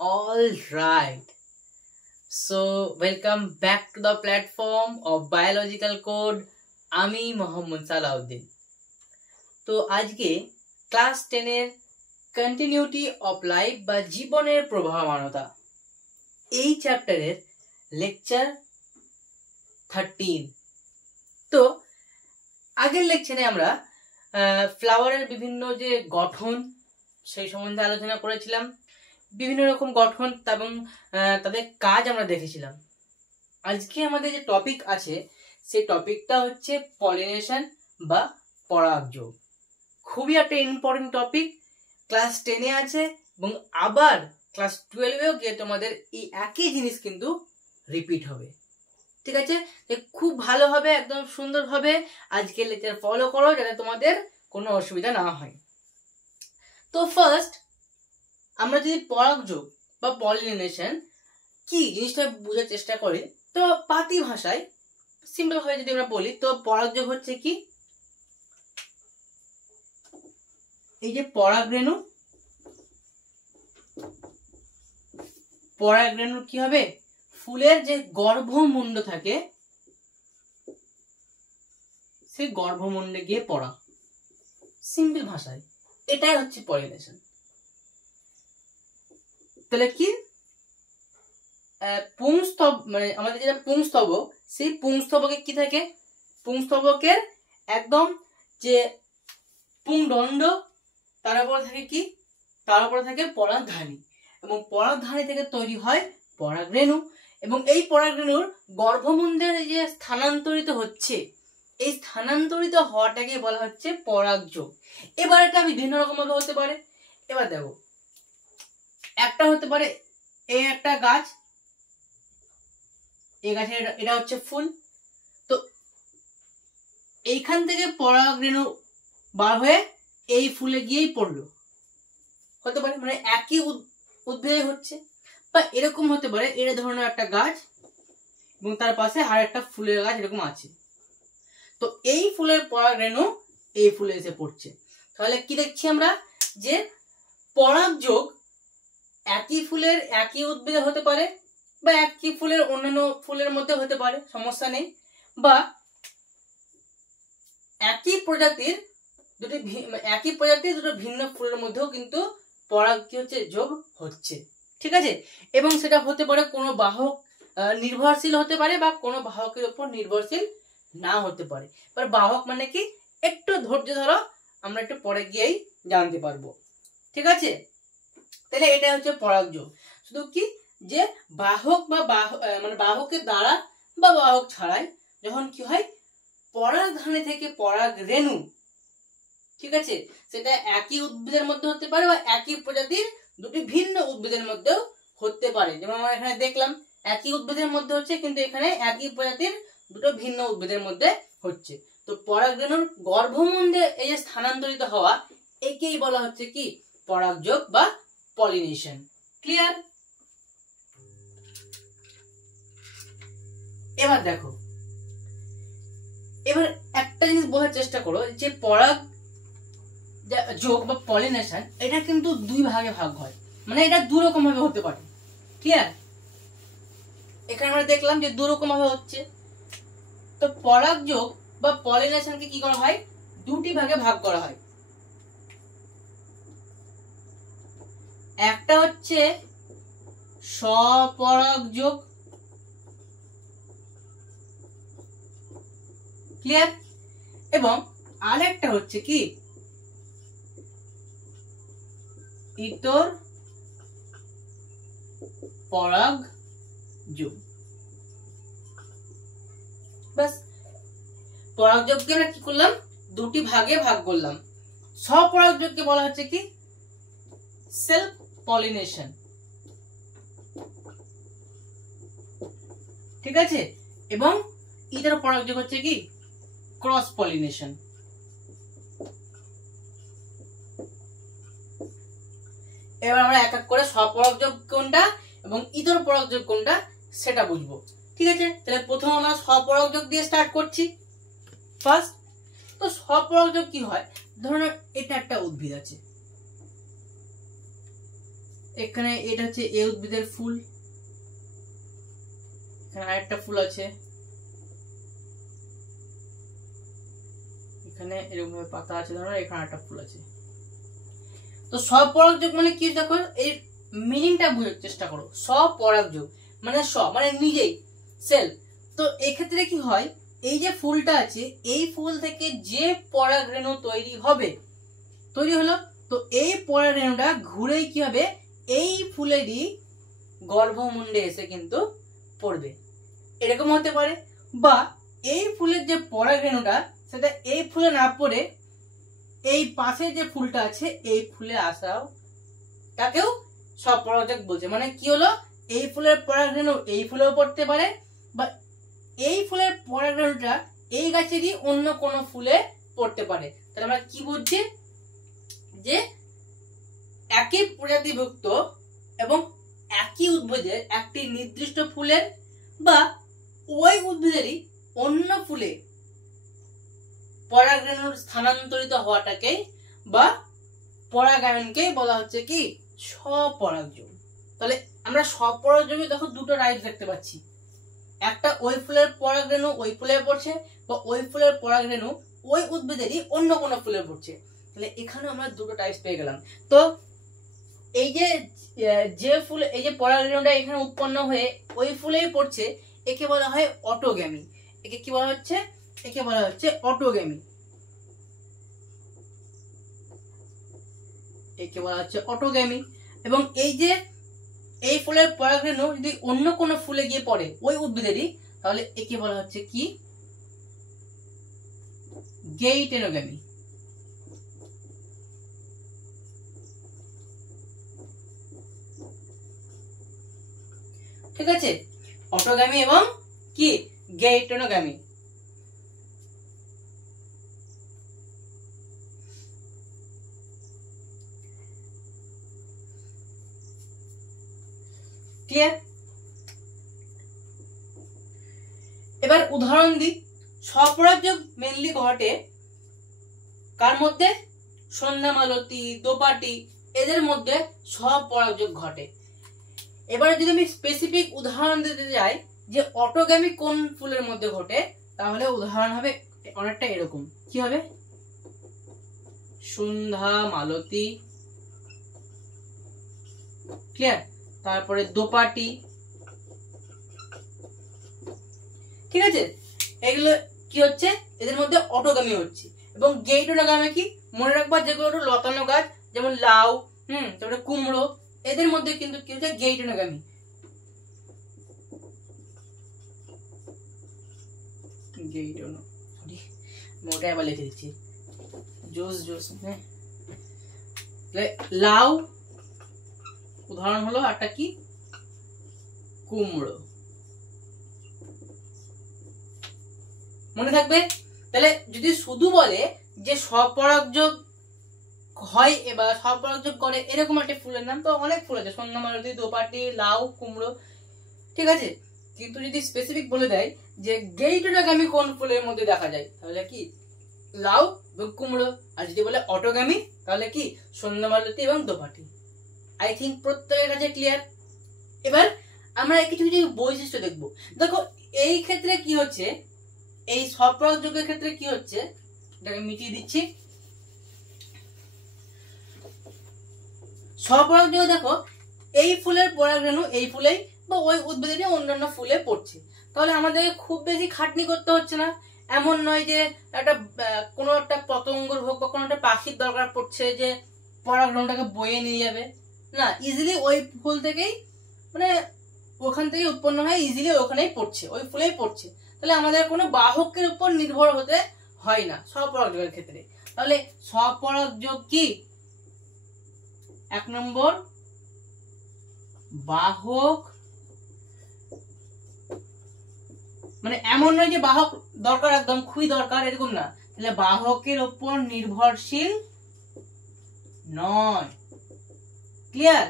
All right. So, welcome back to the platform of Biological Code. আমি মোহাম্মদ সালাউদ্দিন। তো আজকে class 10 এর কন্টিনিউটি অফ লাইফ বা জীবনের প্রবাহমানতা এই চ্যাপ্টারের লেকচার 13। তো আগের লেকচারে আমরা ফ্লাওয়ারের বিভিন্ন যে গঠন সেই সম্বন্ধে আলোচনা করেছিলাম। বিভিন্ন রকম গঠন এবং তাদের কাজ আমরা দেখেছিলাম। আজকে আমাদের যে টপিক আছে সেই টপিকটা হচ্ছে পলিনেশন বা পরাগযোগ। খুবই একটা ইম্পর্টেন্ট টপিক, ক্লাস 10-এ আছে এবং আবার ক্লাস 12-এও গিয়ে তোমাদের এই একই জিনিস কিন্তু রিপিট হবে। ঠিক আছে, খুব ভালোভাবে একদম সুন্দরভাবে আজকের লেকচার ফলো করো যাতে তোমাদের কোনো অসুবিধা না হয়। তো ফার্স্ট আমরা যদি পরাগযোগ বা পলিনেশন কি জিনিসটা বোঝার চেষ্টা করি, তো পাতি ভাষায় সিম্পল ভাবে যদি আমরা বলি, তো পরাগযোগ হচ্ছে কি, এই যে পরাগরেণু কি হবে, ফুলের যে গর্ভমুণ্ড থাকে সেই গর্ভমুণ্ডে গিয়ে পড়া। সিম্পল ভাষায় এটাই হচ্ছে পলিনেশন। তাহলে কি পুংস্তবক, মানে আমাদের যেটা পুংস্তবক, সেই পুংস্তবকে কি থাকে, পুংস্তবকের একদম যে পুংদণ্ড তার উপরে থাকে কি, তার উপরে থাকে পরাগধানী এবং পরাগধানী থেকে তৈরি হয় পরাগরেণু এবং এই পরাগরেণুর গর্ভমুণ্ডের যে স্থানান্তরিত হচ্ছে, এই স্থানান্তরিত হওয়াটাকে বলা হচ্ছে পরাগযোগ। এবার এটা বিভিন্ন রকম ভাবে হতে পারে। এবার দেখো, একটা হতে পারে এই একটা গাছ, এই গাছের এটা হচ্ছে ফুল, তো এইখান থেকে পরাগরেণু বার হয়ে এই ফুলে গিয়েই পড়লো, হতে পারে, মানে একই উদ্ভিদে হচ্ছে। বা এরকম হতে পারে এটা ধরনের একটা গাছ এবং তার পাশে আর একটা ফুলের গাছ এরকম আছে, তো এই ফুলের পরাগরেণু এই ফুলে এসে পড়ছে। তাহলে কি দেখছি আমরা, যে পরাগযোগ একই ফুলের একই উদ্ভিদে হতে পারে বা একই ফুলের অন্যান্য ফুলের মধ্যে হতে পারে, সমস্যা নেই। বা একই প্রজাতির দুটো ভিন্ন ফুলের মধ্যেও কিন্তু পরাগ কি হচ্ছে, যোগ হচ্ছে। ঠিক আছে, এবং সেটা হতে পারে কোনো বাহক নির্ভরশীল হতে পারে বা কোনো বাহকের উপর নির্ভরশীল না হতে পারে। এবার বাহক মানে কি, একটু ধৈর্য ধরো, আমরা একটু পরে গিয়েই জানতে পারবো। ঠিক আছে, তাহলে এটা হচ্ছে পরাগযোগ। শুধু কি, যে বাহক বা মানে বাহকের দ্বারা বা বাহক ছাড়াই যখন কি হয়, পরাগধানী থেকে পরাগরেণু, ঠিক আছে, সেটা একই উদ্ভিদের মধ্যে হতে পারে বা একই প্রজাতির দুটি ভিন্ন উদ্ভিদের মধ্যেও হতে পারে। যেমন আমরা এখানে দেখলাম একই উদ্ভিদের মধ্যে হচ্ছে, কিন্তু এখানে একই প্রজাতির দুটো ভিন্ন উদ্ভিদের মধ্যে হচ্ছে। তো পরাগরেণুর গর্ভমুণ্ডে এই যে স্থানান্তরিত হওয়া, একেই বলা হচ্ছে কি, পরাগযোগ বা পলিনেশন। ক্লিয়ার? এবার দেখো, এবার একটা জিনিস বোঝার চেষ্টা করো, যে পরাগযোগ বা পলিনেশন এটা কিন্তু দুই ভাগে ভাগ হয়, মানে এটা দু রকম ভাবে হতে পারে। ক্লিয়ার? এখানে আমরা দেখলাম যে দু রকম ভাবে হচ্ছে। তো পরাগযোগ বা পলিনেশনকে কি করা হয়, দুটি ভাগে ভাগ করা হয়। একটা হচ্ছে স্বপরাগযোগ। ক্লিয়ার? এবং আরেকটা হচ্ছে কি, ইতর পরাগযোগ। বাস, পরাগযোগকে আমরা কি করলাম, দুটি ভাগে ভাগ করলাম। স্বপরাগযোগকে বলা হচ্ছে কি, সেলফ পলিনেশন। ঠিক আছে, এবং ইতর পরাগযোগ হচ্ছে কি, ক্রস পলিনেশন। এবার আমরা এক এক করে স্বপরাগযোগ কোনটা এবং ইতর পরাগযোগ কোনটা সেটা বুঝবো। ঠিক আছে, তাহলে প্রথম আমরা স্বপরাগযোগ দিয়ে স্টার্ট করছি। ফার্স্ট, তো স্বপরাগযোগ কি হয়, ধরুন এটা একটা উদ্ভিদ আছে, এখানে এটা হচ্ছে এই উদ্ভিদের ফুল, এখানে আরেকটা ফুল আছে, এখানে এরকম ভাবে পাতা আছে, ধরো এখানে একটা ফুল আছে। তো স্বপরাগযোগ মানে কি দেখো, এই মিনিংটা বোঝার চেষ্টা করো। স্বপরাগযোগ মানে মানে নিজেই, সেলফ। তো এই ক্ষেত্রে কি হয়, এই যে ফুলটা আছে এই ফুল থেকে যে পরাগরেণু তৈরি হলো, তো এই পরাগরেণুটা ঘুরেই কি হবে, এই ফুলেরই গর্ভমুণ্ডে এসে কিন্তু পড়বে। এরকম হতে পারে, বা এই ফুলের যে পরাগরেণুটা সেটা এই ফুলে না পড়ে এই পাশে যে ফুলটা আছে এই ফুলে আসাও তাকেও স্বপরাগযোগ বলছে। মানে কি হলো, এই ফুলের পরাগরেণু এই ফুলেও পড়তে পারে, বা এই ফুলের পরাগরেণুটা এই গাছেরই অন্য কোনো ফুলে পড়তে পারে। তাহলে আমরা কি বুঝছি, যে একই প্রজাতিভুক্ত এবং একই উদ্ভিদের একটি নির্দিষ্ট ফুলের বা ওই উদ্ভিদেরই অন্য ফুলে পরাগরেণুর স্থানান্তরিত হওয়াটাকে বা পরাগায়নকে বলা হচ্ছে কি, স্বপরাগযোগ। তাহলে আমরা স্বপরাগযোগে দেখো দুটো টাইপ দেখতে পাচ্ছি, একটা ওই ফুলের পরাগরেণু ওই ফুলে পড়ছে, বা ওই ফুলের পরাগরেণু ওই উদ্ভিদেরই অন্য কোনো ফুলে পড়ছে। তাহলে এখানে আমরা দুটো টাইপ পেয়ে গেলাম। তো এই যে ফুল, এই যে পরাগরেণুটা এখানে উৎপন্ন হয়ে ওই ফুলেই পড়ছে, একে বলা হয় অটোগ্যামি। একে কি বলা হচ্ছে, একে বলা হচ্ছে অটোগ্যামি, একে বলা হচ্ছে অটোগ্যামি। এবং এই যে এই ফুলের পরাগরেণু যদি অন্য কোনো ফুলে গিয়ে পড়ে ওই উদ্ভিদেরই, তাহলে একে বলা হচ্ছে কি, গেইটেনোগ্যামি। ঠিক আছে, অটোগ্যামি এবং কি, গেইটেনোগ্যামি। ক্লিয়ার? এবার উদাহরণ দিই। স্বপরাগযোগ মেনলি ঘটে কার মধ্যে, সন্ধ্যামালতী, দোপাটি, এদের মধ্যে স্বপরাগযোগ ঘটে। এবারে যদি আমি স্পেসিফিক উদাহরণ দিতে যাই যে অটোগ্যামি কোন ফুলের মধ্যে ঘটে, তাহলে উদাহরণ হবে অনেকটা এরকম। কি হবে, সন্ধ্যা মালতী, ক্লিয়ার, তারপরে দোপাটি। ঠিক আছে, এগুলো কি হচ্ছে, এদের মধ্যে অটোগ্যামি হচ্ছে। এবং গেইটেনোগ্যামি কি, মনে রাখবা যেগুলো লতানো গাছ, যেমন লাউ, তারপরে কুমড়ো, এদের মধ্যে কিন্তু কি হচ্ছে, গেইটেনোগ্যামি। মোটা এবার লিখে দিচ্ছি, লাউ উদাহরণ হলো, একটা কি, কুমড়ো। মনে থাকবে? তাহলে যদি শুধু বলে যে স্বপরাগযোগ হয় এবার স্বপরাগযোগ করে এরকম একটা ফুলের নাম, তো অনেক ফুল আছে, সন্ধ্যামালতী, দোপাটি, লাউ, কুমড়ো। ঠিক আছে, কিন্তু যদি স্পেসিফিক বলে দেয় যে গেইটেনোগ্যামি কোন ফুলের মধ্যে দেখা যায়, তাহলে কি, লাউ এবং কুমড়ো। আর যদি বলে অটোগ্যামি, তাহলে কি, সন্ধ্যামালতী এবং দোপাটি। আই থিঙ্ক প্রত্যেকের কাছে ক্লিয়ার। এবার আমরা কিছু কিছু বৈশিষ্ট্য দেখবো। দেখো এই ক্ষেত্রে কি হচ্ছে, এই স্বপরাগযোগের ক্ষেত্রে কি হচ্ছে, এটাকে মিটিয়ে দিচ্ছি। স্বপরাগযোগ দেখো, এই ফুলের পরাগরেণু এই ফুলেই বা ওই উদ্ভিদের অন্যান্য ফুলে পড়ছে, তাহলে আমাদেরকে খুব বেশি খাটনি করতে হচ্ছে না। এমন নয় যে একটা কোনো একটা পতঙ্গর হোক বা কোনো একটা পাখির দরকার পড়ছে যে পরাগরেণুটাকে বয়ে নিয়ে যাবে, না, ইজিলি ওই ফুল থেকেই, মানে ওখান থেকে উৎপন্ন হয়ে ইজিলি ওখানেই পড়ছে, ওই ফুলেই পড়ছে। তাহলে আমাদের কোনো বাহকের উপর নির্ভর হতে হয় না স্বপরাগযোগের ক্ষেত্রে। তাহলে স্বপরাগযোগ কি, এক নম্বর, বাহক, মানে এমন নয় যে বাহক দরকার একদম খুবই দরকার এরকম না, তাহলে বাহকের উপর নির্ভরশীল নয়। ক্লিয়ার?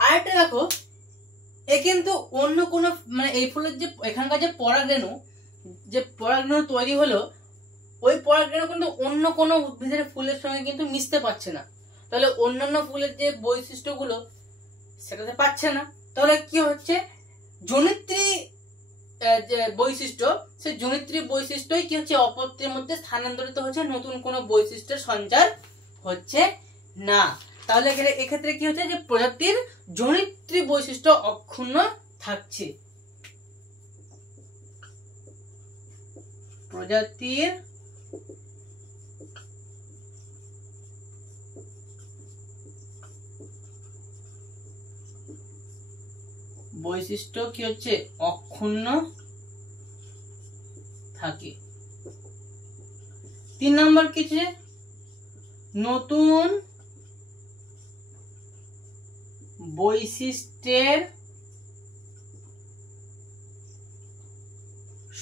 আরেকটা দেখো, এ কিন্তু অন্য কোনো, মানে এই ফুলের যে এখানকার যে পরাগরেণু তৈরি হলো, ওই পরাগরেণু কিন্তু অন্য কোনো উদ্ভিদের ফুলের সঙ্গে কিন্তু মিশতে পারছে না। তাহলে অন্যান্য ফুলের যে বৈশিষ্ট্যগুলো সেটাতে পাচ্ছে না। তাহলে কি হচ্ছে, জনিত্রী যে বৈশিষ্ট্য, সেই জনিত্রী বৈশিষ্ট্যই কি হচ্ছে, অপত্যের মধ্যে স্থানান্তরিত হচ্ছে, নতুন কোনো বৈশিষ্ট্যের সঞ্চার হচ্ছে না। তাহলে এক্ষেত্রে কি হচ্ছে, যে প্রজাতির জনিত্রী বৈশিষ্ট্য অক্ষুণ্ণ থাকছে। প্রজাতির বৈশিষ্ট্য কি হচ্ছে, অক্ষুণ্ণ থাকে। 3 নম্বর কি হচ্ছে, নতুন বৈশিষ্ট্যের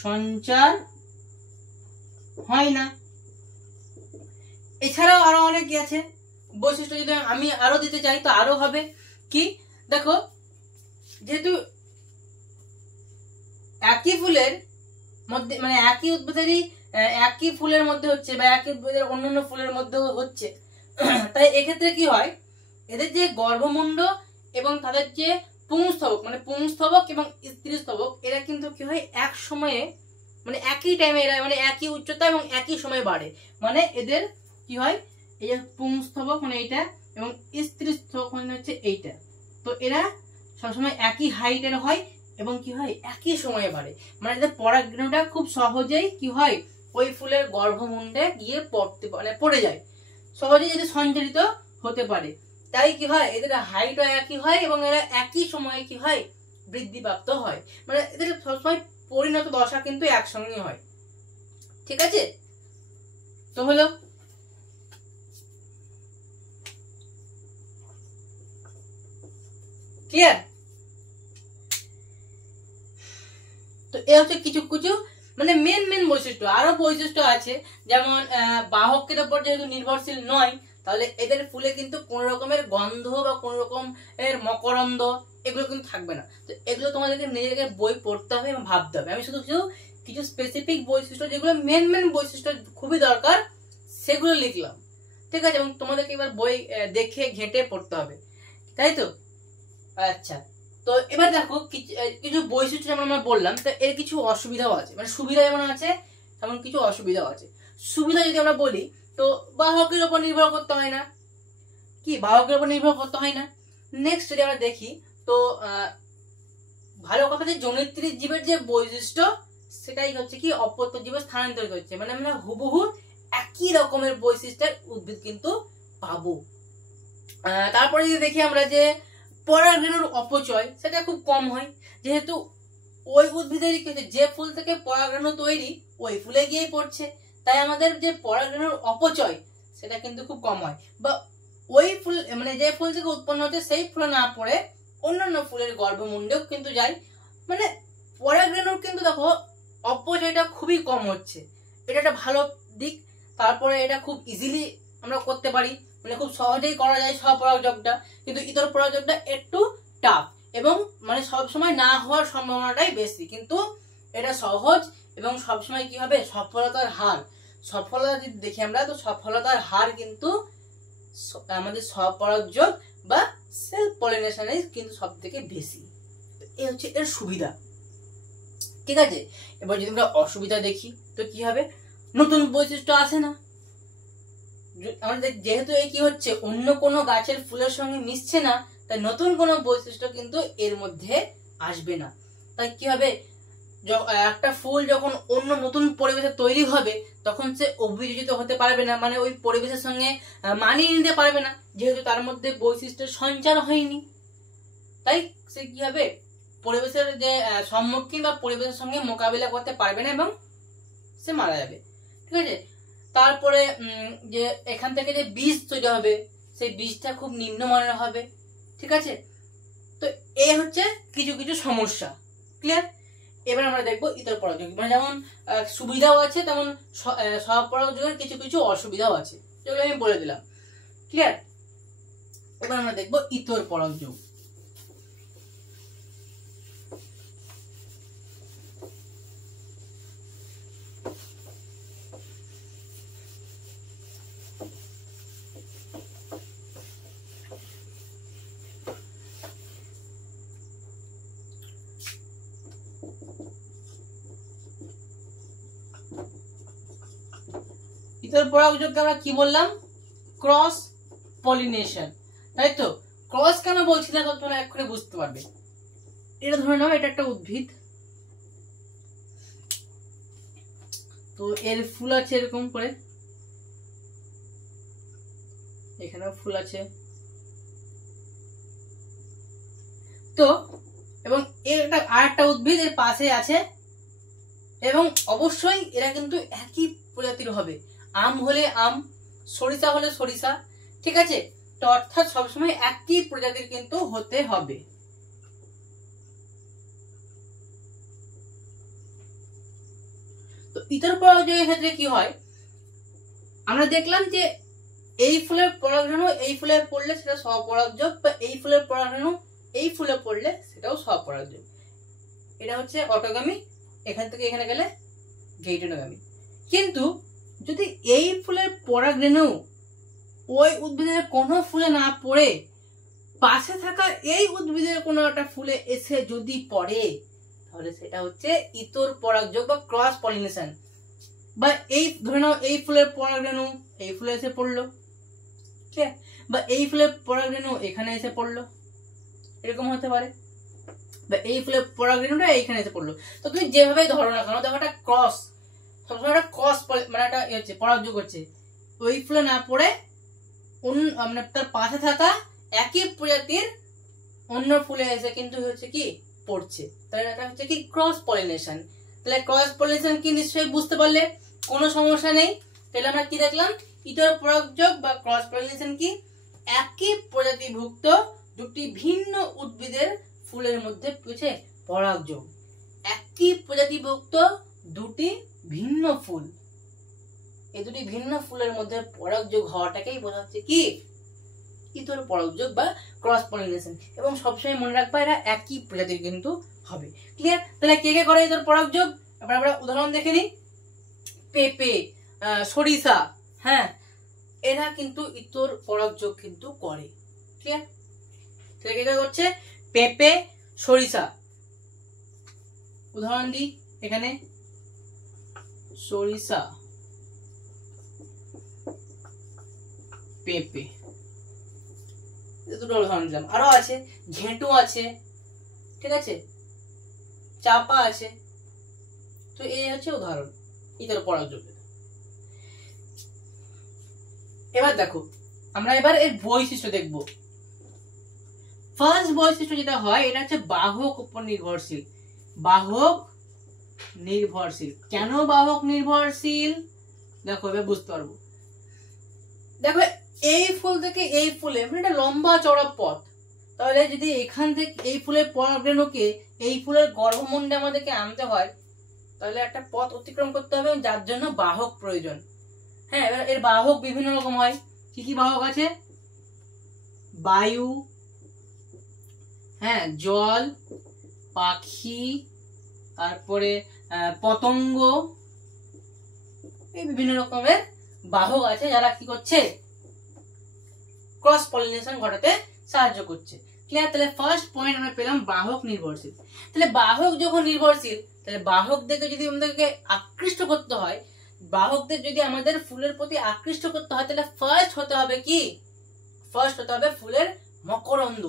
সঞ্চার হয় না। এছাড়াও আরো অনেক কি আছে বৈশিষ্ট্য, যদি আমি আরো দিতে চাই তো আরো হবে কি, দেখো যেহেতু একই ফুলের মধ্যে মানে একই উদ্ভিদেরই একই ফুলের মধ্যে হচ্ছে বা একই উদ্ভিদের অন্যান্য ফুলের মধ্যেও হচ্ছে, তাই এক্ষেত্রে কি হয়, এদের যে গর্ভমুণ্ড এবং তাদের যে পুংস্তবক মানে পুংস্তবক এবং স্ত্রীস্তবক, এরা কিন্তু কি হয় এক সময়ে মানে একই টাইমে এরা মানে একই উচ্চতা এবং একই সময়ে বাড়ে। মানে এদের কি হয়, এই যে পুংস্তবক মানে এইটা এবং স্ত্রীস্তবক মানে হচ্ছে এইটা, তো এরা সবসময় একই হাইটের হয় এবং কি হয় একই সময়ে বাড়ে। মানে এদের পরাগরেণুটা খুব সহজেই কি হয়, ওই ফুলের গর্ভমুণ্ডে গিয়ে পড়ে যায়, সহজেই এদের সঞ্চারিত হতে পারে। তাই কি হয়, এদের হাইটও একই হয় এবং এরা একই সময়ে কি হয় বৃদ্ধিপ্রাপ্ত হয়। মানে এদের সবসময় পরিণত দশা কিন্তু একসঙ্গে হয়। ঠিক আছে, তো হলো ক্লিয়ার। তো এ হচ্ছে কিছু কিছু মানে মেন বৈশিষ্ট্য। আরো বৈশিষ্ট্য আছে, যেমন বাহকের উপর যেহেতু নির্ভরশীল নয়, তাহলে এদের ফুলে কিন্তু কোন রকমের গন্ধ বা কোন রকম এর মকরন্দ এগুলো কিন্তু থাকবে না। তো এগুলো তোমাদেরকে নিজেকে বই পড়তে হবে এবং ভাবতে হবে। আমি শুধু কিছু স্পেসিফিক বৈশিষ্ট্য, যেগুলো মেন বৈশিষ্ট্য খুবই দরকার, সেগুলো লিখলাম। ঠিক আছে, এবং তোমাদেরকে এবার বই দেখে ঘেঁটে পড়তে হবে, তাই তো? আচ্ছা, তো এবার দেখো কিছু বৈশিষ্ট্য যেমন আমরা বললাম, তো এর কিছু অসুবিধাও আছে, মানে সুবিধা যেমন আছে তেমন কিছু অসুবিধাও আছে। সুবিধা যদি আমরা বলি, তো বাহকের উপর নির্ভর করতে হয় না, কি বাহকের উপর নির্ভর করতে হয় না। নেক্সট যদি আমরা দেখি, তো ভালো কথা, যে জনিত্রী জীবের যে বৈশিষ্ট্য সেটাই হচ্ছে কি অপত্য জীবে স্থানান্তরিত হচ্ছে, মানে আমরা হুবহু একই রকমের বৈশিষ্ট্যের উদ্ভিদ কিন্তু পাবো। তারপরে যদি দেখি আমরা যে পরাগরেণুর অপচয় সেটা খুব কম হয়, যেহেতু ওই উদ্ভিদেরই কিন্তু যে ফুল থেকে পরাগরেণু তৈরি ওই ফুলে গিয়েই পড়ছে, তাই আমাদের যে পরাগরেণুর অপচয় সেটা কিন্তু খুব কম হয়। বা ওই ফুল মানে যে ফুল থেকে উৎপন্ন হচ্ছে সেই ফুলে না পড়ে অন্যান্য ফুলের গর্ভমুণ্ডেও কিন্তু যায়, মানে পরাগরেণুর কিন্তু দেখো অপচয়টা খুবই কম হচ্ছে, এটা একটা ভালো দিক। তারপরে এটা খুব ইজিলি আমরা করতে পারি, মানে খুব সহজেই করা যায় স্বপরাগযোগটা, কিন্তু ইতর পরাগযোগটা একটু টাফ এবং মানে সবসময় না হওয়ার সম্ভাবনাটাই বেশি, কিন্তু এটা সহজ এবং সবসময় কি হবে সফলতার হার, সফলতা যদি দেখি আমরা, তো সফলতার হার কিন্তু আমাদের স্বপরাগযোগ বা সেলফ পলিনেশনে কিন্তু সব থেকে বেশি। এই হচ্ছে এর সুবিধা। ঠিক আছে, এবার যদি আমরা অসুবিধা দেখি, তো কি হবে, নতুন বৈশিষ্ট্য আসে না। আমাদের যেহেতু এই কি হচ্ছে অন্য কোনো গাছের ফুলের সঙ্গে মিশছে না, তাই নতুন কোনো বৈশিষ্ট্য কিন্তু এর মধ্যে আসবে না। তাই কি হবে, একটা ফুল যখন অন্য নতুন পরিবেশে তৈরি হবে তখন সে অভিযোজিত হতে পারবে না, মানে ওই পরিবেশের সঙ্গে মানিয়ে নিতে পারবে না, যেহেতু তার মধ্যে বৈশিষ্ট্যের সঞ্চার হয়নি। তাই সে কি হবে, পরিবেশের যে সম্মুখীন বা পরিবেশের সঙ্গে মোকাবিলা করতে পারবে না এবং সে মারা যাবে। ঠিক আছে, তারপরে যে এখান থেকে যে বীজ তৈরি হবে সেই বীজটা খুব নিম্নমানের হবে। ঠিক আছে, তো এই হচ্ছে কিছু কিছু সমস্যা। ক্লিয়ার, এবার আমরা দেখবো ইতর পরাগযোগ, মানে যেমন সুবিধাও আছে তেমন স্বপরাগযোগের কিছু কিছু অসুবিধাও আছে, যেগুলো আমি বলে দিলাম। ক্লিয়ার, এবার আমরা দেখবো ইতর পরাগযোগ। ইতর পরাগযোগকে আমরা কি বললাম? ক্রস পলিনেশন, তাই তো? ক্রস কেন বলছি না তোমরা এক্ষুনি বুঝতে পারবে। এটা ধরে নাও এটা একটা উদ্ভিদ, তো এর ফুল আছে এরকম করে, এখানেও ফুল আছে, তো এবং এর একটা আরেকটা উদ্ভিদ এর পাশে আছে, এবং অবশ্যই এরা কিন্তু একই প্রজাতির হবে। আম হলে আম, সরিষা হলে সরিষা, ঠিক আছে? তো অর্থাৎ সবসময় একই প্রজাতির কিন্তু হতে হবে। তো ইতর পরাগযোগের ক্ষেত্রে কি হয়, আমরা দেখলাম যে এই ফুলের পরাগরেণু এই ফুলে পড়লে সেটা স্বপরাগযোগ, বা এই ফুলের পরাগরেণু এই ফুলে পড়লে সেটাও স্বপরাগযোগ। এটা হচ্ছে অটোগামী, এখান থেকে এখানে গেলে গেইটোনোগামী। কিন্তু যদি এই ফুলের পরাগরেণু ওই উদ্ভিদের কোনো ফুলে না পড়ে পাশে থাকা এই উদ্ভিদের কোনো একটা ফুলে এসে যদি পড়ে, তাহলে সেটা হচ্ছে ইতর পরাগযোগ বা ক্রস পলিনেশন। বা এই ধরে নাও এই ফুলের পরাগরেণু এই ফুলে এসে পড়লো, ঠিক আছে? বা এই ফুলের পরাগরেণু এখানে এসে পড়লো, এরকম হতে পারে। বা এই ফুলের পরাগরেণুটা এইখানে এসে পড়লো। তো তুমি যেভাবে ধরো না কেন, দেখো একটা ক্রস, সবসময় একটা ক্রস মানে একটা হচ্ছে পরাগযোগ হচ্ছে, ওই ফুলে না পড়ে মানে তার পাশে থাকা একই প্রজাতির অন্য ফুলে এসে কিন্তু হচ্ছে কি পড়ছে, তাহলে এটা হচ্ছে কি ক্রস পলিনেশন। তাহলে ক্রস পলিনেশন কি নিশ্চয়ই বুঝতে পারলে, কোনো সমস্যা নেই। তাহলে আমরা কি দেখলাম, ইতর পরাগযোগ বা ক্রস পলিনেশন কি, একই প্রজাতিভুক্ত দুটি ভিন্ন উদ্ভিদের ফুলের মধ্যে হচ্ছে পরাগযোগ। একই প্রজাতিভুক্ত দুটি ভিন্ন ফুল, এই দুটি ভিন্ন ফুলের মধ্যে পরাগযোগ হওয়াটাকেই বলা হচ্ছে কি ইতর পরাগযোগ বা ক্রস পলিনেশন। এবং সবসময় মনে রাখবা এরা একই প্রজাতির কিন্তু হবে। ক্লিয়ার? তাহলে কে কে করে ইতর পরাগযোগ? এবার আমরা উদাহরণ দেখে নিই। পেঁপে, সরিষা, হ্যাঁ, এরা কিন্তু ইতর পরাগযোগ কিন্তু করে। ক্লিয়ার? তাহলে কে কে করছে? পেঁপে, সরিষা। উদাহরণ দিই এখানে, সরিষা, পেঁপে, দুটো উদাহরণ দিলাম। আরো আছে, ঘেঁটু আছে, ঠিক আছে, চাপা আছে। তো এই হচ্ছে উদাহরণ ইতর পরাগযোগ। এবার দেখো আমরা এবার এর বৈশিষ্ট্য দেখব। ফার্স্ট বৈশিষ্ট্য যেটা হয়, এটা হচ্ছে বাহক উপর নির্ভরশীল। বাহক নির্ভরশীল। কেন বাহক নির্ভরশীল? দেখো এবার বুঝতে পারবো। দেখো এই ফুল থেকে এই ফুলে একটা লম্বা চওড়া পথ, তাহলে যদি এখান থেকে এই ফুলের পরাগরেণুকে এই ফুলের গর্ভমুণ্ডে আমাদেরকে আনতে হয়, তাহলে একটা পথ অতিক্রম করতে হবে, যার জন্য বাহক প্রয়োজন। হ্যাঁ, এবার এর বাহক বিভিন্ন রকম হয়। কি কি বাহক আছে? বায়ু, হ্যাঁ, জল, পাখি, তারপরে পতঙ্গ, এই বিভিন্ন রকমের বাহক আছে যারা কি করছে, ক্রস পলিনেশন ঘটাতে সাহায্য করছে। ক্লিয়ার? তাহলে ফার্স্ট পয়েন্ট আমরা পেলাম বাহক নির্ভরশীল। তাহলে বাহক যখন নির্ভরশীল, তাহলে বাহকদেরকে যদি আমাদেরকে আকৃষ্ট করতে হয়, বাহকদের যদি আমাদের ফুলের প্রতি আকৃষ্ট করতে হয়, তাহলে ফার্স্ট হতে হবে কি, ফার্স্ট হতে হবে ফুলের মকরন্দ,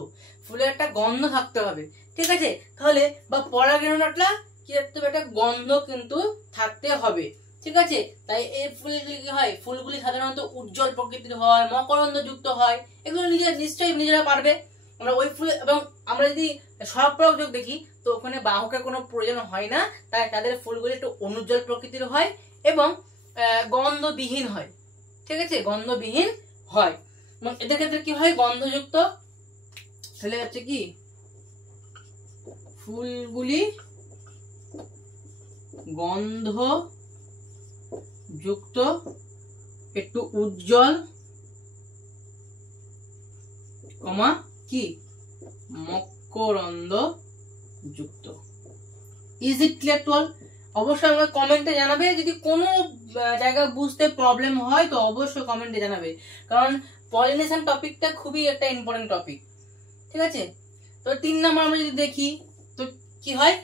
ফুলের একটা গন্ধ থাকতে হবে। ঠিক আছে? তাহলে বা পরাগরেণুটা কি রাখতে হবে, একটা গন্ধ কিন্তু থাকতে হবে। ঠিক আছে? তাই এই ফুলগুলি কি হয়, ফুলগুলি সাধারণত উজ্জ্বল প্রকৃতির হয়, মকরন্দ যুক্ত হয়। এগুলো নিশ্চয়ই নিজেরা পারবে। আমরা ওই ফুল, এবং আমরা যদি স্বপরাগযোগ দেখি, তো ওখানে বাহকের কোনো প্রয়োজন হয় না, তাই তাদের ফুলগুলি একটু অনুজ্জ্বল প্রকৃতির হয় এবং গন্ধবিহীন হয়। ঠিক আছে? গন্ধবিহীন হয়। এদের ক্ষেত্রে কি হয়, গন্ধযুক্ত। তাহলে হচ্ছে কি ফুলগুলি গন্ধ যুক্ত, একটু উজ্জ্বল, কমা কি মকরন্দ যুক্ত। Is it clear to all? অবশ্যই আমাকে কমেন্টে জানাবে। যদি কোনো জায়গায় বুঝতে প্রবলেম হয় তো অবশ্যই কমেন্টে জানাবে, কারণ পলিনেশন টপিকটা খুবই একটা ইম্পর্টেন্ট টপিক। ঠিক আছে? তো 3 নম্বর আমরা যদি দেখি, তো কি হয়,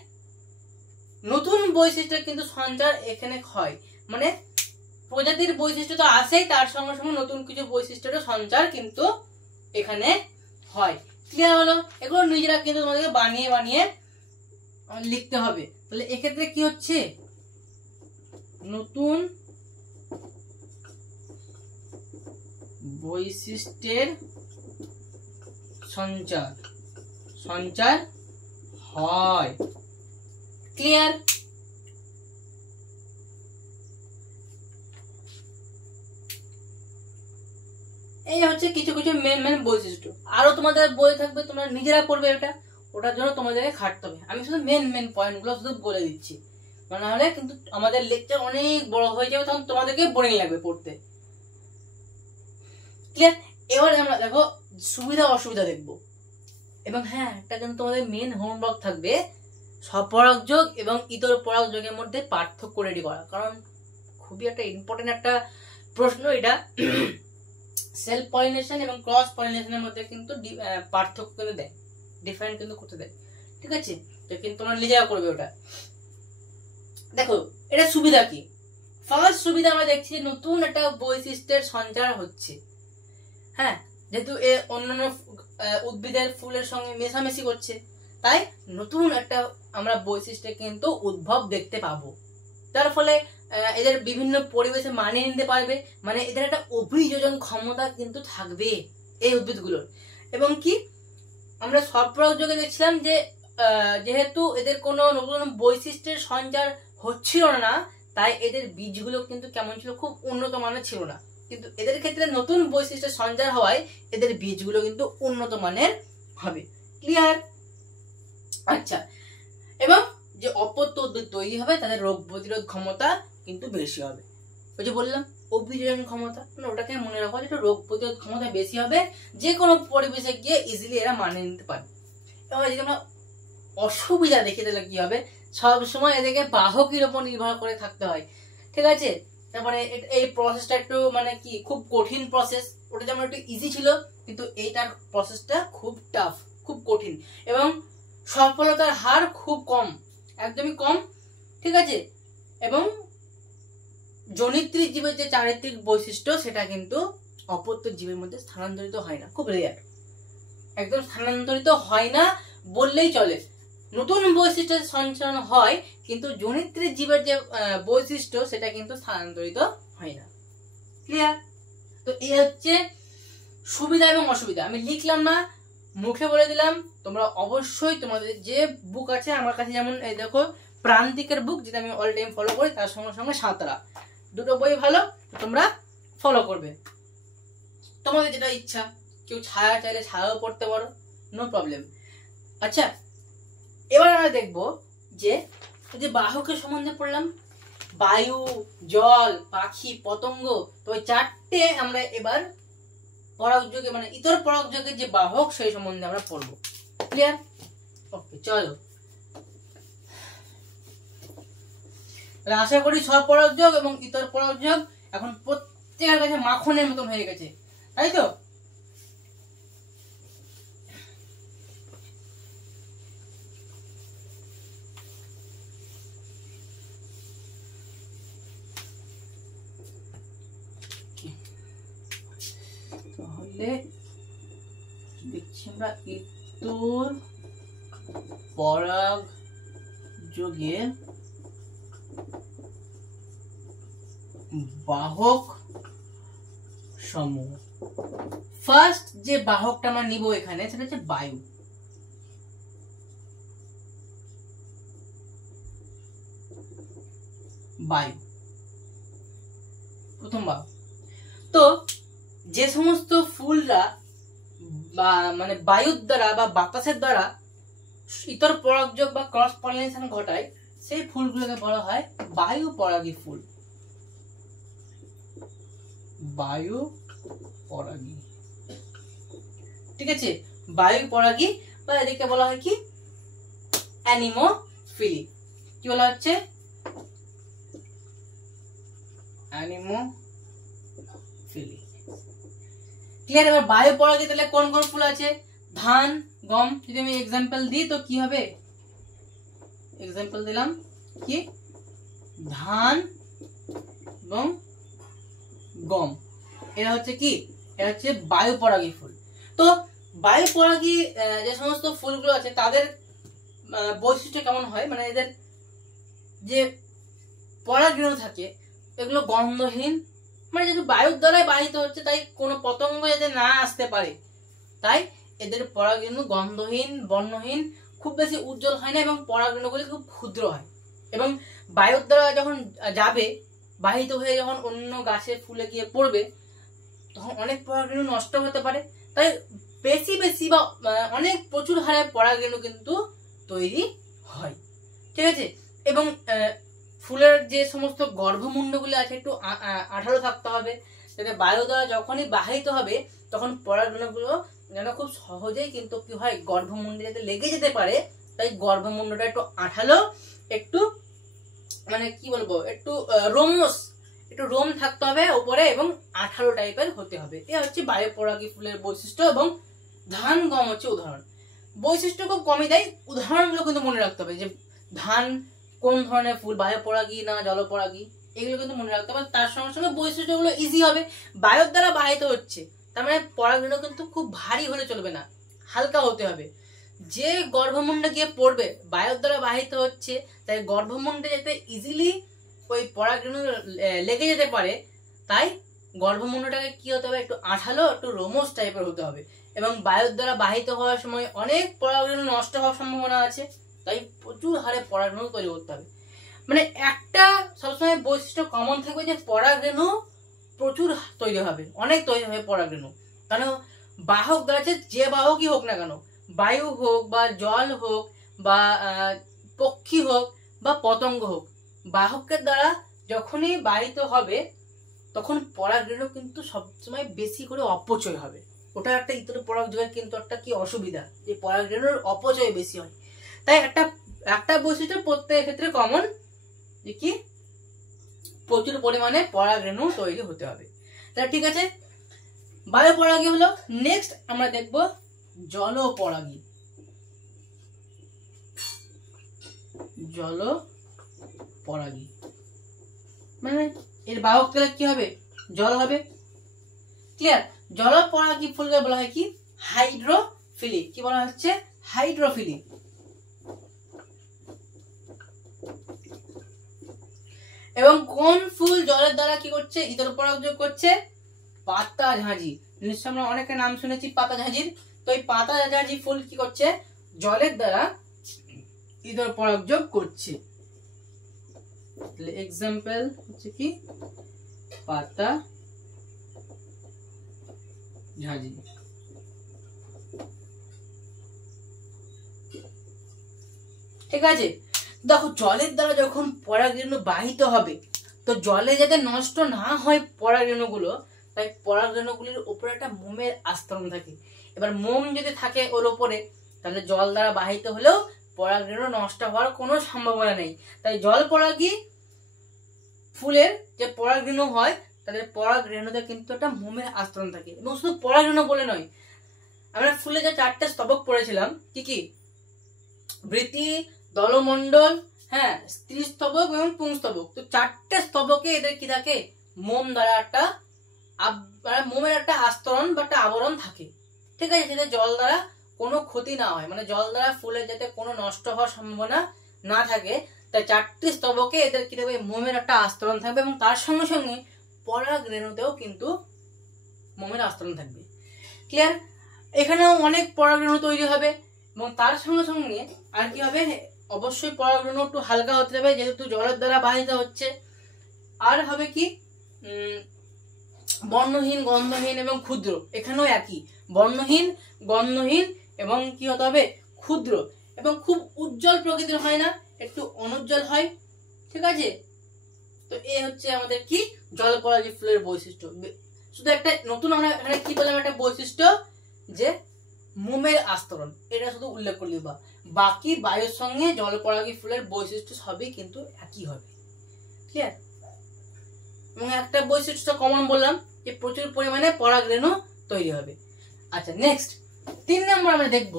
নতুন বৈশিষ্ট্য কিন্তু সঞ্চার এখানে হয়। মানে প্রজাতির বৈশিষ্ট্য তো আসেই, তার সঙ্গে সঙ্গে নতুন কিছু বৈশিষ্ট্যের সঞ্চার কিন্তু এখানে হয়। ক্লিয়ার হলো? এগুলো নিজেরা কিন্তু তোমাদেরকে বানিয়ে বানিয়ে লিখতে হবে। তাহলে এক্ষেত্রে কি হচ্ছে, নতুন বৈশিষ্ট্যের সঞ্চার সঞ্চার হয়। ক্লিয়ার? এই হচ্ছে কিছু কিছু মেন মেন বৈশিষ্ট্য। আরো তোমাদের বই থাকবে, তোমরা নিজেরা পড়বে, এটা ওটার জন্য তোমাদেরকে খাটতে হবে। আমি শুধু মেন মেন পয়েন্টগুলো শুধু বলে দিচ্ছি, নাহলে কিন্তু আমাদের লেকচার অনেক বড় হয়ে যাবে, তখন তোমাদেরকে বোরিং লাগবে পড়তে। ক্লিয়ার? এবার আমরা দেখো সুবিধা অসুবিধা দেখবো। এবং হ্যাঁ, একটা কিন্তু তোমাদের মেন হোমওয়ার্ক থাকবে, স্বপরাগ যোগ এবং ইতর পরাগ যোগের মধ্যে পার্থক্য রেডি করা। কারণ খুবই একটা ইম্পর্টেন্ট একটা প্রশ্ন এটা। সেলফ পলিনেশন এবং ক্রস পলিনেশনের মধ্যে কিন্তু পার্থক্য কিন্তু দেয়, ডিফারেন্ট কিন্তু করতে দেয়। ঠিক আছে? তো কিন্তু তোমরা নিজেরা করবে ওটা। দেখো এটা সুবিধা কি। ফার্স্ট সুবিধা আমরা দেখছি, নতুন একটা বৈশিষ্ট্যের সঞ্চার হচ্ছে। হ্যাঁ, যেহেতু এ অন্যান্য উদ্ভিদের ফুলের সঙ্গে মেশামেশি করছে, তাই নতুন একটা আমরা বৈশিষ্ট্য কিন্তু উদ্ভব দেখতে পাবো। তার ফলে এদের বিভিন্ন পরিবেশে মানিয়ে নিতে পারবে, মানে এদের একটা অভিযোজন ক্ষমতা কিন্তু থাকবে এই উদ্ভিদগুলোর। এবং কি আমরা স্বপরাগ যোগে দেখছিলাম যে যেহেতু এদের কোনো নতুন বৈশিষ্ট্যের সঞ্চার হচ্ছিল না, তাই এদের বীজগুলো কিন্তু কেমন ছিল, খুব উন্নত মানের ছিল না। কিন্তু এদের ক্ষেত্রে নতুন বৈশিষ্ট্যের সঞ্চার হওয়ায় এদের বীজগুলো কিন্তু উন্নত মানের হবে। ক্লিয়ার? আচ্ছা, এবং যে অপত্য উদ্ভিদ তৈরি হবে তাদের রোগ প্রতিরোধ ক্ষমতা কিন্তু বেশি হবে। ওই যে বললাম অভিযোজন ক্ষমতা, ওটাকে মনে রাখো, যেটা রোগ প্রতিরোধ ক্ষমতা বেশি হবে, যে কোনো পরিবেশে গিয়ে ইজিলি এরা মানিয়ে নিতে পারে। এবার যদি আমরা অসুবিধা দেখি তাহলে কি হবে, সবসময় এদেরকে বাহকের উপর নির্ভর করে থাকতে হয়। ঠিক আছে? তারপরে এই প্রসেসটা একটু মানে কি খুব কঠিন প্রসেস। ওটা যেমন একটু ইজি ছিল, কিন্তু এইটার প্রসেসটা খুব টাফ, খুব কঠিন, এবং সফলতার হার খুব কম, একদমই কম। ঠিক আছে? এবং জনিত্রী জীবের যে চারিত্রিক বৈশিষ্ট্য সেটা কিন্তু অপত্য জীবের মধ্যে স্থানান্তরিত হয় না, খুব রেয়ার, একদম স্থানান্তরিত হয় না বললেই চলে। নতুন বৈশিষ্ট্যের সঞ্চালন হয়, কিন্তু জনিত্রী জীবের যে বৈশিষ্ট্য সেটা কিন্তু স্থানান্তরিত হয় না। ক্লিয়ার? তো এই হচ্ছে সুবিধা এবং অসুবিধা। আমি লিখলাম না, মুখে বলে দিলাম। তোমরা অবশ্যই তোমাদের যে বুক আছে, আমার কাছে যেমন এই দেখো প্রান্তিকের বুক, যেটা আমি অল টাইম ফলো করি, তার সঙ্গে সঙ্গে সাঁতরা, দুটো বই ভালো, তোমরা ফলো করবে। তোমাদের যেটা ইচ্ছা, কেউ ছায়া চাইলে ছায়াও পড়তে পারো, নো প্রবলেম। আচ্ছা, এবার আমরা দেখবো যে বাহকের সম্বন্ধে পড়লাম, বায়ু, জল, পাখি, পতঙ্গ, তো ওই চারটে আমরা এবার পরাগযোগে মানে ইতর পরাগযোগের যে বাহক সেই সম্বন্ধে আমরা পড়বো। ক্লিয়ার? ওকে, চলো। আশা করি স্বপরাগযোগ এবং ইতর পরাগযোগ এখন প্রত্যেকের কাছে মাখনের মতন হয়ে গেছে, তাই তো? তাহলে দেখছি আমরা ইতর পরাগযোগের বাহক সমূহ। ফার্স্ট যে বাহকটা আমরা নিব এখানে সেটা হচ্ছে বায়ু। বায়ু প্রথম বাহক। তো যে সমস্ত ফুলরা বা মানে বায়ুর দ্বারা বা বাতাসের দ্বারা ইতর পরাগযোগ বা ক্রস পলিনেশন ঘটায়, সেই ফুলগুলোকে বলা হয় বায়ু পরাগী ফুল। বায়ু পরাগী, ঠিক আছে? বায়ু পরাগী বা এদিকে বলা হয় কি অ্যানিমোফিলি। কি বলা হচ্ছে? অ্যানিমোফিলি। ক্লিয়ার? এবার বায়ু পরাগী তাহলে কোন কোন ফুল আছে? ধান, গম। যদি আমি এক্সাম্পল দিই তো কি হবে? এক্সাম্পল দিলাম কি ধান এবং গম। এরা হচ্ছে কি, এরা হচ্ছে বায়ুপরাগী ফুল। তো বায়ুপরাগী যে সমস্ত ফুলগুলো আছে তাদের বৈশিষ্ট্য কেমন হয়, মানে এদের যে পরাগরেণু থাকে এগুলো গন্ধহীন, মানে যেহেতু বায়ুর দ্বারাই বাহিত হচ্ছে তাই কোনো পতঙ্গ যাতে না আসতে পারে, তাই এদের পরাগরেণু গন্ধহীন, বর্ণহীন, খুব বেশি উজ্জ্বল হয় না এবং পরাগরেণুগুলি খুব ক্ষুদ্র হয়। এবং বায়ুর দ্বারা যখন যাবে, বাহিত হয়ে যখন অন্য গাছে ফুলে গিয়ে পড়বে, তখন অনেক পরাগরেণু নষ্ট হতে পারে। তাই বেশি বেশি বা অনেক প্রচুর হারে পরাগরেণু কিন্তু তৈরি হয়। ঠিক আছে। এবং ফুলের যে সমস্ত গর্ভমুণ্ডগুলো আছে একটু আঠালো থাকতে হবে, যাতে বায়ু দ্বারা যখনই বাহিত হবে তখন পরাগরেণুগুলো যেন খুব সহজেই কিন্তু কি হয়, গর্ভমুণ্ডে যাতে লেগে যেতে পারে। তাই গর্ভমুণ্ডটা একটু আঠালো, একটু মানে কি বলবো, একটু রোমস, একটু রোম থাকতে হবে উপরে এবং আঠালো টাইপের হতে হবে। এ হচ্ছে বায়ুপরাগী ফুলের বৈশিষ্ট্য। এবং ধান, গম হচ্ছে উদাহরণ। বৈশিষ্ট্য খুব কমই দেয়, উদাহরণগুলো কিন্তু মনে রাখতে হবে যে ধান কোন ধরনের ফুল, বায়ুপরাগী না জলপরাগী, এগুলো কিন্তু মনে রাখতে হবে। তার সঙ্গে সঙ্গে বৈশিষ্ট্যগুলো ইজি হবে। বায়ুর দ্বারা বাহিত হচ্ছে, তার মানে পরাগরেণু কিন্তু খুব ভারী হলে চলবে না, হালকা হতে হবে। যে গর্ভমুণ্ডে গিয়ে পড়বে, বায়ুর দ্বারা বাহিত হচ্ছে, তাই গর্ভমুণ্ডে যাতে ইজিলি ওই পরাগরেণু লেগে যেতে পারে, তাই গর্ভমুণ্ডটাকে কি হতে হবে, একটু আঠালো, একটু রোমস টাইপের হতে হবে। এবং বায়ুর দ্বারা বাহিত হওয়ার সময় অনেক পরাগরেণু নষ্ট হওয়ার সম্ভাবনা আছে, তাই প্রচুর হারে পরাগরেণু তৈরি করতে হবে। মানে একটা সবসময় বৈশিষ্ট্য কমন থাকবে যে পরাগরেণু প্রচুর তৈরি হবে, অনেক তৈরি হবে পরাগরেণু। কারণ বাহক গাছের যে বাহকই হোক না কেন, বায়ু হোক বা জল হোক বা পক্ষী হোক বা পতঙ্গ হোক, বাহকের দ্বারা যখনই বাহিত হবে তখন পরাগরেণু কিন্তু সবসময় বেশি করে অপচয় হবে। ওটা একটা ইতর পরাগযোগের কিন্তু একটা কি অসুবিধা, যে পরাগরেণুর অপচয় বেশি হয়। তাই একটা বৈশিষ্ট্য প্রত্যেকের ক্ষেত্রে কমন, যে কি প্রচুর পরিমাণে পরাগরেণু তৈরি হতে হবে। তাহলে ঠিক আছে, বায়ুপরাগী হলো। নেক্সট আমরা দেখব জলপরাগী। জলপরাগী মানে এর বাহক তাহলে কি হবে, জল হবে। ক্লিয়ার। জলপরাগী ফুলকে বলা হয় কি, হাইড্রোফিলিক। কি বলা হচ্ছে, হাইড্রোফিলিক। এবং কোন ফুল জলের দ্বারা কি করছে, ইতর পরাগযোগ করছে, পাতা ঝাঁঝি। নিশ্চয় আমরা অনেকের নাম শুনেছি পাতা ঝাঁঝির। তো এই পাতা ঝাঁঝি ফুল কি করছে, জলের দ্বারা ইতর পরাগযোগ করছে। এক্সাম্পল হচ্ছে কি, পাতা ঝাঁঝি। ঠিক আছে। দেখো জলের দ্বারা যখন পরাগরেণু বাহিত হবে, তো জলে যাতে নষ্ট না হয় পরাগরেণুগুলো, তাই পরাগরেণুগুলির উপরে একটা মোমের আস্তরণ থাকে। এবার মোম যদি থাকে ওর উপরে, তাহলে জল দ্বারা বাহিত হলেও পরাগরেণু নষ্ট হওয়ার কোনো সম্ভাবনা নেই। তাই জল পরাগী ফুলের যে পরাগরেণু হয়, তাদের পরাগরেণুতে কিন্তু একটা মোমের আস্তরণ থাকে। এবং শুধু পরাগরেণু বলে নয়, আমরা ফুলে যে 4টে স্তবক পড়েছিলাম, কি কি, বৃতি, দলমণ্ডল, হ্যাঁ, স্ত্রী স্তবক এবং পুংস্তবক। তো 4টে স্তবকে এদের কি থাকে, মোম দ্বারা একটা মোমের একটা আস্তরণ বা একটা আবরণ থাকে। ঠিক আছে, যাতে জল দ্বারা কোনো ক্ষতি না হয়, মানে জল দ্বারা ফুলের যাতে কোনো নষ্ট হওয়ার সম্ভাবনা না থাকে, তাই 4টি স্তবকে এদের কি থাকবে, মোমের একটা আস্তরণ থাকবে। এবং তার সঙ্গে সঙ্গে পরাগরেণুতেও কিন্তু মোমের আস্তরণ থাকবে। ক্লিয়ার। এখানেও অনেক পরাগরেণু তৈরি হবে এবং তার সঙ্গে সঙ্গে আর কি হবে, অবশ্যই পরাগরেণু একটু হালকা হতে হবে যেহেতু জলের দ্বারা বাহিত হচ্ছে। আর হবে কি, বর্ণহীন, গন্ধহীন এবং ক্ষুদ্র। এখানেও একই, বর্ণহীন, গন্ধহীন এবং কি হতে হবে, ক্ষুদ্র। এবং খুব উজ্জ্বল প্রকৃতির হয় না, একটু অনুজ্জ্বল হয়। ঠিক আছে। তো এই হচ্ছে আমাদের কি জলপরাগী ফুলের বৈশিষ্ট্য। শুধু একটা নতুন আমরা এখানে কি বললাম, একটা বৈশিষ্ট্য যে মোমের আস্তরণ, এটা শুধু উল্লেখ করলি, বা বাকি বায়ুর সঙ্গে জলপরাগী ফুলের বৈশিষ্ট্য সবই কিন্তু একই হবে। ক্লিয়ার। এবং একটা বৈশিষ্ট্য কমন বললাম যে প্রচুর পরিমাণে পরাগরেণু তৈরি হবে। আচ্ছা, নেক্সট 3 নম্বর আমরা দেখব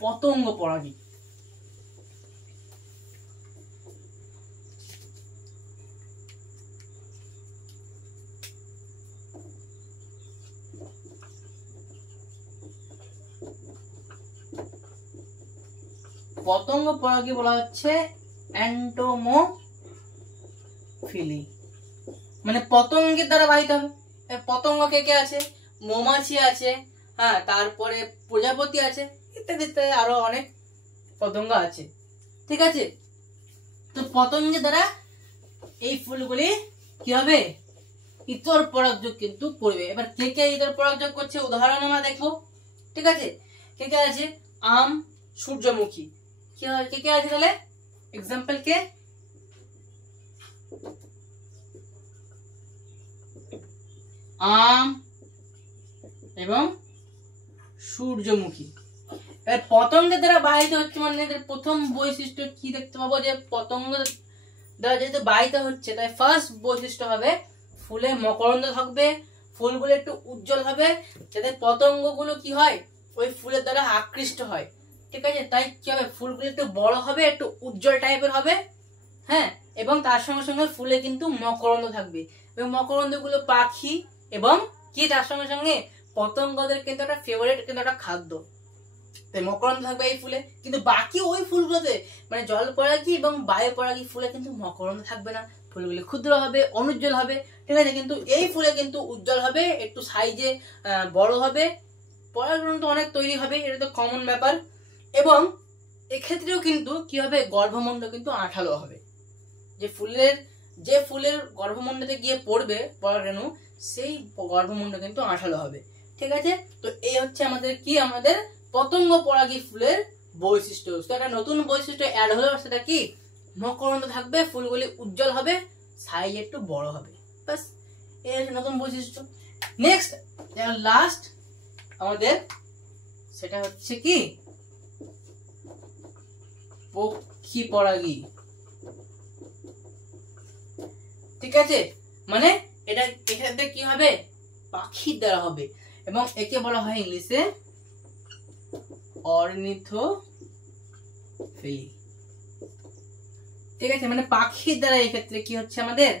পতঙ্গ পরাগী। পতঙ্গ পরাগী বলা হচ্ছে এন্টোমোফিলি, মানে পতঙ্গের দ্বারা বাহিত হবে। পতঙ্গ কে কে আছে? মৌমাছি আছে, হ্যাঁ, তারপরে প্রজাপতি আছে, ইত্যাদি ইত্যাদি আরো অনেক পতঙ্গ আছে। ঠিক আছে, তো পতঙ্গের দ্বারা এই ফুলগুলি কি হবে? ইতর পরাগযোগ কিন্তু করবে। এবার কে কে ইতর পরাগযোগ করছে উদাহরণ আমরা দেখবো। ঠিক আছে, কে কে আছে? আম, সূর্যমুখী। কে কে আছে তাহলে? এক্সাম্পল কে? আম এবং সূর্যমুখী। এবার পতঙ্গের দ্বারা বাহিত হচ্ছে মানে এদের প্রথম বৈশিষ্ট্য কি দেখতে পাবো? যে পতঙ্গ দ্বারা যেহেতু বাহিত হচ্ছে, তাই ফার্স্ট বৈশিষ্ট্য হবে ফুলে মকরন্দ থাকবে, ফুলগুলো একটু উজ্জ্বল হবে, যাতে পতঙ্গগুলো কি হয়? ওই ফুলের দ্বারা আকৃষ্ট হয়। ঠিক আছে, তাই কি হবে? ফুলগুলো একটু বড় হবে, একটু উজ্জ্বল টাইপের হবে, হ্যাঁ, এবং তার সঙ্গে সঙ্গে ফুলে কিন্তু মকরন্দ থাকবে, এবং মকরন্দ গুলো পাখি এবং কি তার সঙ্গে সঙ্গে পতঙ্গদের কিন্তু একটা ফেভারিট, কিন্তু একটা খাদ্য। তাই মকরন্দ থাকবে এই ফুলে, কিন্তু বাকি ওই ফুলগুলোতে মানে জল পরাগী এবং বায়ু পরাগী ফুলে কিন্তু মকরন্দ থাকবে না, ফুলগুলি ক্ষুদ্র হবে, অনুজ্জ্বল হবে। ঠিক আছে, কিন্তু এই ফুলে কিন্তু উজ্জ্বল হবে, একটু সাইজে বড় হবে, পরাগরেণু তো অনেক তৈরি হবে, এটা তো কমন ব্যাপার। এবং এক্ষেত্রেও কিন্তু কি হবে? গর্ভমণ্ড কিন্তু আঠালো হবে। যে ফুলের গর্ভমণ্ডতে গিয়ে পড়বে পরাগরেণু, সেই গর্ভমণ্ড কিন্তু আঠালো হবে। ঠিক আছে, তো এই হচ্ছে আমাদের কি? আমাদের পতঙ্গ পরাগী ফুলের বৈশিষ্ট্য। তো একটা নতুন বৈশিষ্ট্য অ্যাড হলো, সেটা কি? মকরন্দ থাকবে, ফুলগুলি উজ্জ্বল হবে, সাইজ একটু বড় হবে, বাস, এই হচ্ছে নতুন বৈশিষ্ট্য। নেক্সট লাস্ট আমাদের সেটা হচ্ছে কি? পক্ষী পরাগী। ঠিক আছে, মানে এটা এক্ষেত্রে কি হবে? পাখির দ্বারা হবে, এবং একে বলা হয় ইংলিশে অর্নিথোফিলি। ঠিক আছে, মানে পাখির দ্বারা এক্ষেত্রে কি হচ্ছে? আমাদের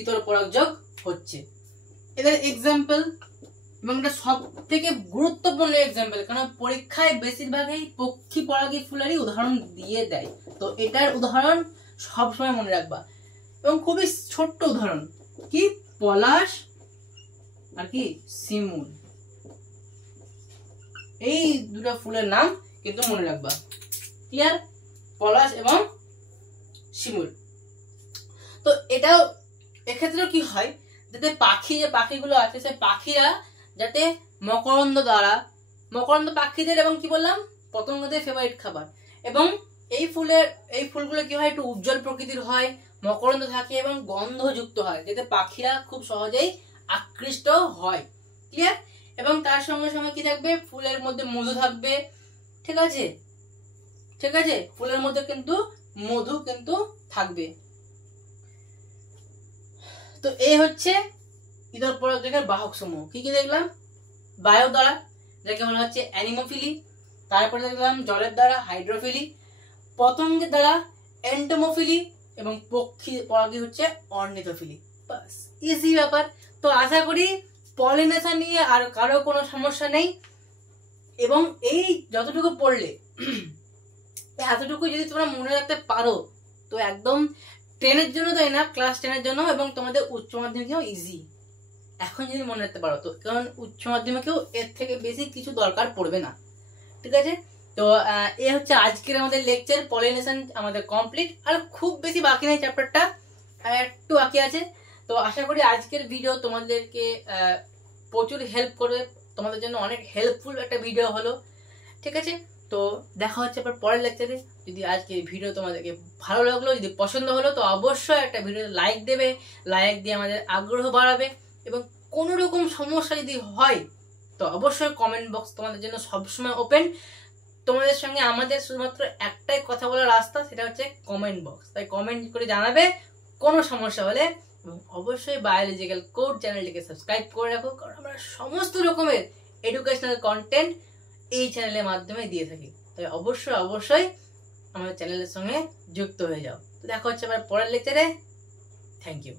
ইতর পরাগযোগ হচ্ছে। এদের এক্সাম্পল, এবং এটা সব থেকে গুরুত্বপূর্ণ এক্সাম্পল, কারণ পরীক্ষায় বেশিরভাগই পক্ষী পরাগী ফুলেরই উদাহরণ দিয়ে দেয়। তো এটার উদাহরণ সবসময় মনে রাখবা, এবং খুবই ছোট্ট উদাহরণ, কি? পলাশ আর কি শিমুল, এই দুটো ফুলের নাম কিন্তু মনে রাখবা। ক্লিয়ার? পলাশ এবং শিমুল। তো এটাও এক্ষেত্রেও কি হয়? যাতে যে পাখিগুলো আছে, সেই পাখিরা যাতে মকরন্দ পাখিদের এবং কি বললাম, পতঙ্গদের ফেভারিট খাবার, এবং এই ফুলগুলো কি হয়? একটু উজ্জ্বল প্রকৃতির হয়, মকরন্দ থাকে এবং গন্ধযুক্ত হয়, যাতে পাখিরা খুব সহজেই আকৃষ্ট হয়। ক্লিয়ার? এবং তার সঙ্গে সঙ্গে কি থাকবে? ফুলের মধ্যে মধু থাকবে। ঠিক আছে, ফুলের মধ্যে কিন্তু মধু কিন্তু থাকবে। তো এই হচ্ছে ইতর পরাগযোগের বাহক সমূহ। কি কি দেখলাম? বায়ু দ্বারা, যাকে বলা হচ্ছে অ্যানিমোফিলি, তারপরে দেখলাম জলের দ্বারা হাইড্রোফিলি, পতঙ্গের দ্বারা এন্টোমোফিলি, এবং পক্ষী পরাগী হচ্ছে অর্নিথোফিলি। বাস, ইজি ব্যাপার। তো আশা করি পলিনেশন নিয়ে আর কারো কোনো সমস্যা নেই, এবং এই যতটুকু পড়লে এতটুকু যদি তোমরা মনে রাখতে পারো, তো একদম 10-এর জন্য তো না, ক্লাস 10-এর জন্য এবং তোমাদের উচ্চ মাধ্যমিকেও ইজি। এখন যদি মনে রাখতে পারো তো, কারণ উচ্চ মাধ্যমিকেও এর থেকে বেশি কিছু দরকার পড়বে না। ঠিক আছে, তো এই হচ্ছে আজকের আমাদের লেকচার। পলিনেশন আমাদের কমপ্লিট, আর খুব বেশি বাকি নেই, চ্যাপ্টারটা একটু বাকি আছে। তো আশা করি আজকের ভিডিও তোমাদেরকে প্রচুর হেল্প করবে, তোমাদের জন্য অনেক হেল্পফুল একটা ভিডিও হলো। ঠিক আছে, তো দেখা হচ্ছে পরের লেকচারে। যদি আজকে ভিডিও তোমাদেরকে ভালো লাগলো, যদি পছন্দ হলো, তো অবশ্যই একটা ভিডিওতে লাইক দেবে। লাইক দিয়ে আমাদের আগ্রহ বাড়াবে, এবং কোনো রকম সমস্যা যদি হয় তো অবশ্যই কমেন্ট বক্স তোমাদের জন্য সবসময় ওপেন। তোমাদের সঙ্গে আমাদের শুধুমাত্র একটাই কথা বলার রাস্তা, সেটা হচ্ছে কমেন্ট বক্স। তাই কমেন্ট করে জানাবে কোনো সমস্যা হলে, এবং অবশ্যই বায়োলজিক্যাল কোড চ্যানেলটিকে সাবস্ক্রাইব করে রাখো, কারণ আমরা সমস্ত রকমের এডুকেশনাল কন্টেন্ট এই চ্যানেলের মাধ্যমে দিয়ে থাকি। তাই অবশ্যই আমাদের চ্যানেলের সঙ্গে যুক্ত হয়ে যাও। তো দেখা হচ্ছে আবার পরের লেকচারে। Thank you.